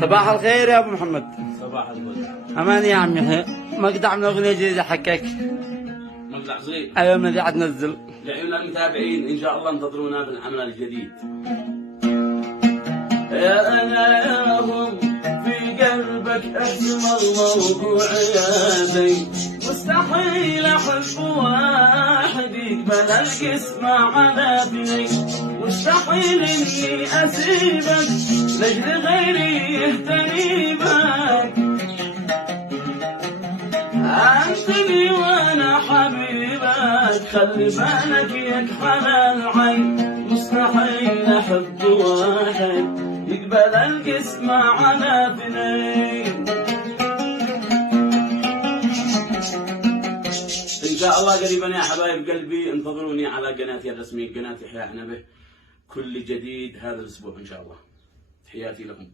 صباح الخير يا ابو محمد. صباح الفل. امان يا عمي، مقطع من اغنيه جديده حكاك. مقطع صغير. ايوه من قاعد تنزل. لعيون المتابعين ان شاء الله انتظرونا في العمل الجديد. يا انا يا هم في قلبك احسم الموضوع يا مستحيل احب واحد يقبل القسمة على بني، مستحيل اني اسيبك لاجل غيري يهتني بك، انتني وانا حبيبك خلي بالك يكحل العين، مستحيل احب واحد يقبل القسمة على بنين. إن شاء الله قريبا يا حبايب قلبي انتظروني على قناتي الرسمية قناة يحيى عنبه، كل جديد هذا الأسبوع إن شاء الله. تحياتي لكم.